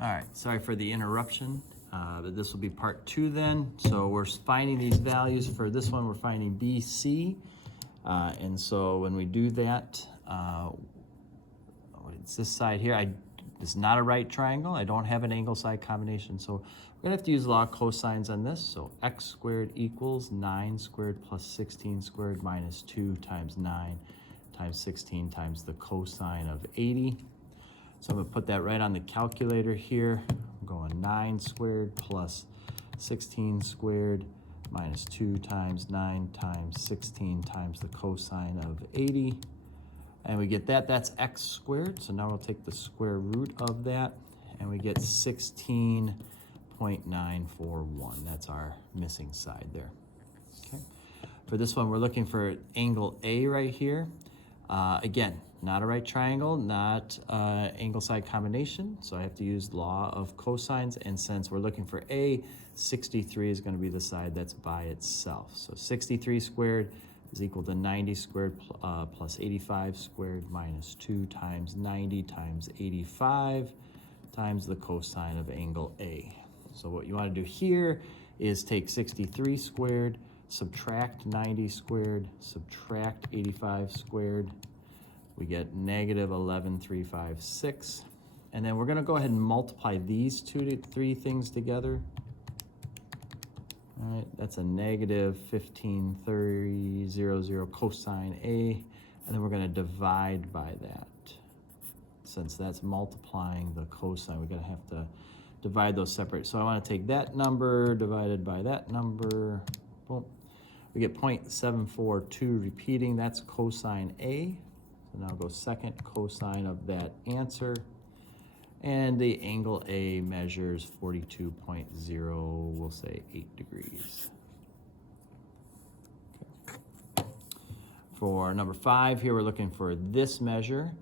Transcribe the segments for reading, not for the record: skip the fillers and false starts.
All right, sorry for the interruption. But this will be part 2 then. So we're finding these values. For this one, we're finding B, C. And so when we do that, it's this side here. It's not a right triangle. I don't have an angle side combination. So we're gonna have to use law of cosines on this. So x squared equals 9 squared plus 16 squared minus 2 times 9 times 16 times the cosine of 80. So I'm gonna put that right on the calculator here. I'm going 9 squared plus 16 squared minus 2 times 9 times 16 times the cosine of 80. And we get that, that's x squared. So now we'll take the square root of that and we get 16.941. That's our missing side there. Okay. For this one, we're looking for angle A right here. Again, not a right triangle, not angle side combination, so I have to use law of cosines, and since we're looking for A, 63 is going to be the side that's by itself. So 63 squared is equal to 90 squared plus 85 squared minus 2 times 90 times 85 times the cosine of angle A. So what you want to do here is take 63 squared, subtract 90 squared, subtract 85 squared. We get negative 11,356. And then we're going to go ahead and multiply these three things together. All right, that's a negative 15,300 cosine A. And then we're going to divide by that. Since that's multiplying the cosine, we're going to have to divide those separate. So I want to take that number divided by that number. Boom. We get 0.742 repeating. That's cosine A. So now go second cosine of that answer. And the angle A measures 42.0, we'll say 8 degrees. Okay. For number 5 here, we're looking for this measure.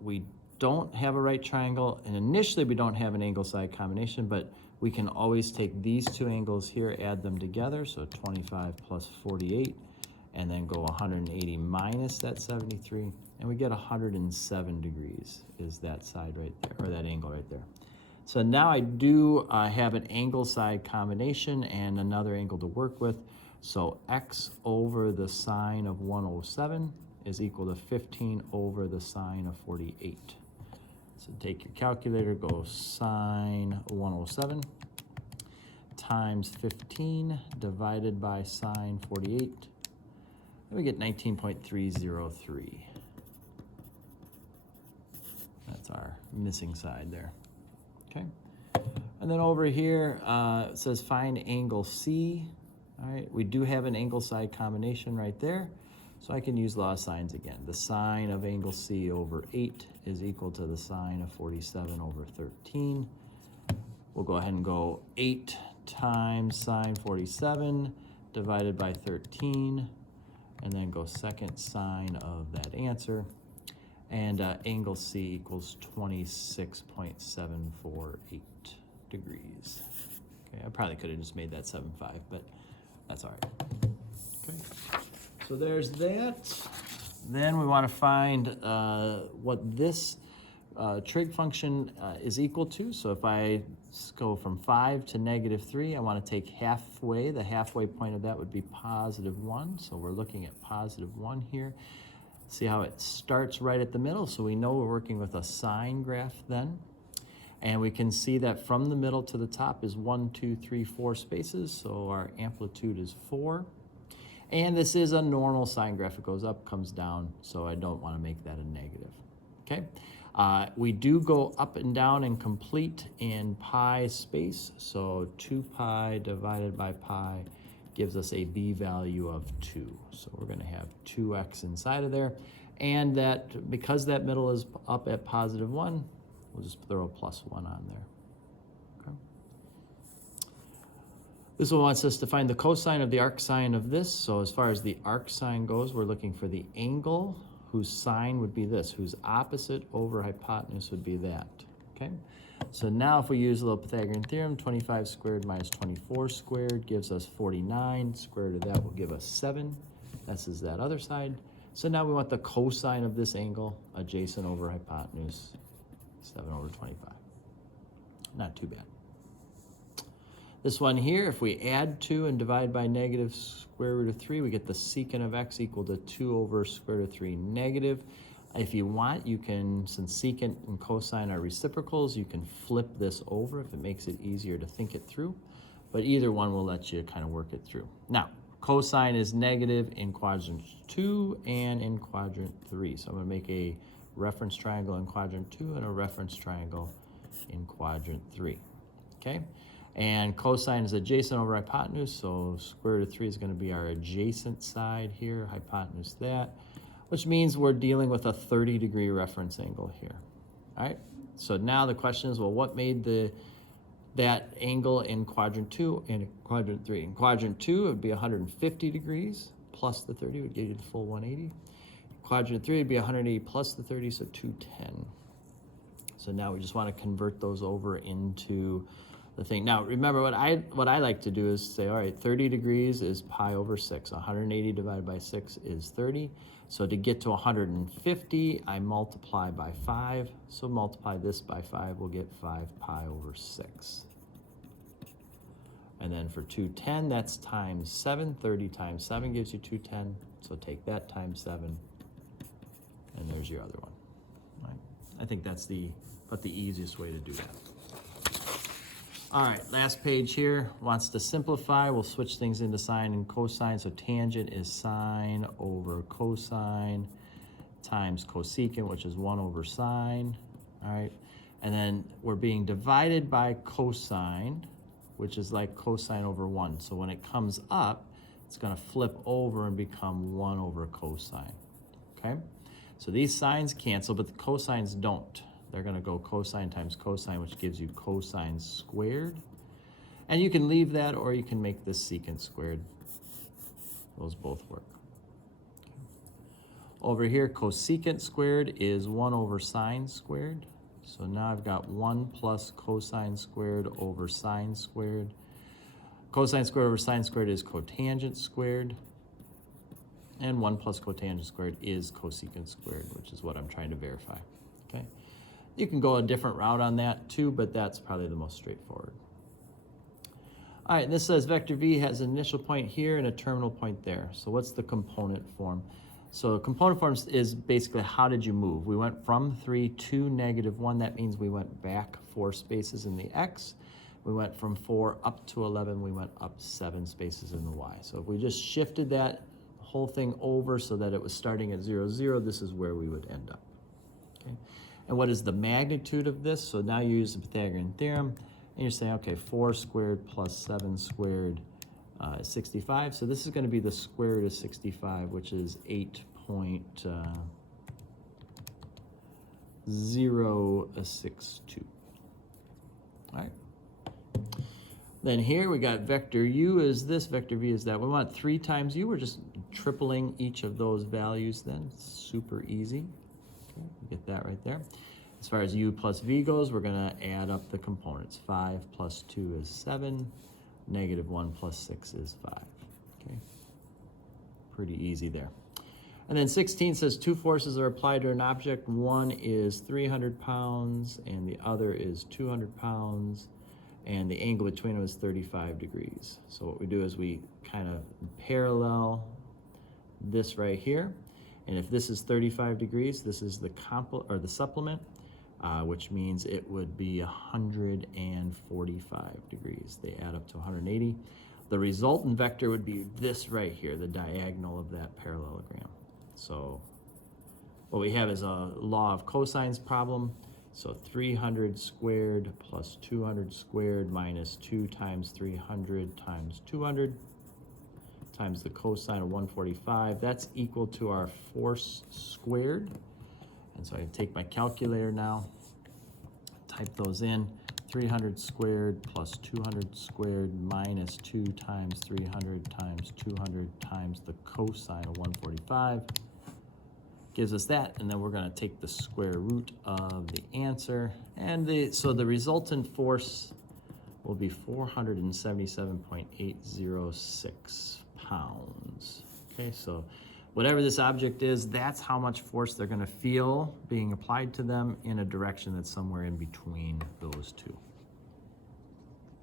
We don't have a right triangle, and initially we don't have an angle side combination, but we can always take these two angles here, add them together, so 25 plus 48, and then go 180 minus that 73, and we get 107 degrees is that side right there, or that angle right there. So now I do have an angle side combination and another angle to work with. So x over the sine of 107 is equal to 15 over the sine of 48. So take your calculator, go sine 107 times 15 divided by sine 48. And we get 19.303. That's our missing side there. Okay. And then over here, it says find angle C. All right, we do have an angle side combination right there. So I can use law of sines again. The sine of angle C over 8 is equal to the sine of 47 over 13. We'll go ahead and go 8 times sine 47 divided by 13, and then go second sine of that answer. And angle C equals 26.748 degrees. Okay, I probably could have just made that 7.5, but that's all right. Okay. So there's that. Then we want to find what this trig function is equal to. So if I go from 5 to -3, I want to take halfway. The halfway point of that would be +1. So we're looking at +1 here. See how it starts right at the middle. So we know we're working with a sine graph then. And we can see that from the middle to the top is 1, 2, 3, 4 spaces. So our amplitude is 4. And this is a normal sine graph. It goes up, comes down, so I don't want to make that a negative. Okay. We do go up and down and complete in pi space. So 2 pi divided by pi gives us a b value of 2. So we're going to have 2x inside of there. And that because that middle is up at +1, we'll just throw a +1 on there. This one wants us to find the cosine of the arcsine of this. So as far as the arcsine goes, we're looking for the angle whose sine would be this, whose opposite over hypotenuse would be that. Okay. So now if we use a little Pythagorean theorem, 25 squared minus 24 squared gives us 49. Square root of that will give us 7. This is that other side. So now we want the cosine of this angle adjacent over hypotenuse, 7 over 25. not too bad. This one here, if we add 2 and divide by negative square root of 3, we get the secant of x equal to 2 over square root of 3 negative. If you want, you can, since secant and cosine are reciprocals, you can flip this over if it makes it easier to think it through. But either one will let you kind of work it through. Now, cosine is negative in quadrant 2 and in quadrant 3. So I'm going to make a reference triangle in quadrant 2 and a reference triangle in quadrant 3. Okay? And cosine is adjacent over hypotenuse, so square root of 3 is going to be our adjacent side here, hypotenuse that, which means we're dealing with a 30-degree reference angle here. All right? So now the question is, well, what made that angle in quadrant 2 and quadrant 3? In quadrant 2, it would be 150 degrees plus the 30 would give you the full 180. In quadrant 3 would be 180 plus the 30, so 210. So now we just want to convert those over into the thing. Now, remember, what I like to do is say, all right, 30 degrees is pi over 6. 180 divided by 6 is 30. So to get to 150, I multiply by 5. So multiply this by 5, we'll get 5 pi over 6. And then for 210, that's times 7. 30 times 7 gives you 210. So take that times 7. And there's your other one. All right. I think that's the easiest way to do that. All right, last page here wants to simplify. We'll switch things into sine and cosine. So tangent is sine over cosine times cosecant, which is 1 over sine. All right, and then we're being divided by cosine, which is like cosine over 1. So when it comes up, it's going to flip over and become 1 over cosine. Okay, so these sines cancel, but the cosines don't. They're going to go cosine times cosine, which gives you cosine squared. And you can leave that, or you can make this secant squared. Those both work. Okay. Over here, cosecant squared is 1 over sine squared. So now I've got 1 plus cosine squared over sine squared. Cosine squared over sine squared is cotangent squared. And 1 plus cotangent squared is cosecant squared, which is what I'm trying to verify. Okay. You can go a different route on that too, but that's probably the most straightforward. All right, this says vector v has an initial point here and a terminal point there. So what's the component form? So component form is basically how did you move? We went from 3 to -1. That means we went back 4 spaces in the x. We went from 4 up to 11. We went up 7 spaces in the y. So if we just shifted that whole thing over so that it was starting at 0, 0, this is where we would end up. Okay. And what is the magnitude of this? So now you use the Pythagorean theorem, and you're saying, okay, 4 squared plus 7 squared is 65. So this is going to be the square root of 65, which is 8.062. All right. Then here we got vector u is this, vector v is that. We want 3 times u. We're just tripling each of those values then. It's super easy. Okay, get that right there. As far as u plus v goes, we're going to add up the components. 5 plus 2 is 7. -1 plus 6 is 5. Okay, pretty easy there. And then 16 says 2 forces are applied to an object. One is 300 pounds and the other is 200 pounds. And the angle between them is 35 degrees. So what we do is we kind of parallel this right here. And if this is 35 degrees, this is the supplement, which means it would be 145 degrees. They add up to 180. The resultant vector would be this right here, the diagonal of that parallelogram. So what we have is a law of cosines problem. So 300 squared plus 200 squared minus 2 times 300 times 200 times the cosine of 145. That's equal to our force squared. And so I can take my calculator now, type those in. 300 squared plus 200 squared minus 2 times 300 times 200 times the cosine of 145 gives us that, and then we're going to take the square root of the answer, and so the resultant force will be 477.806 pounds. Okay, so whatever this object is, that's how much force they're going to feel being applied to them in a direction that's somewhere in between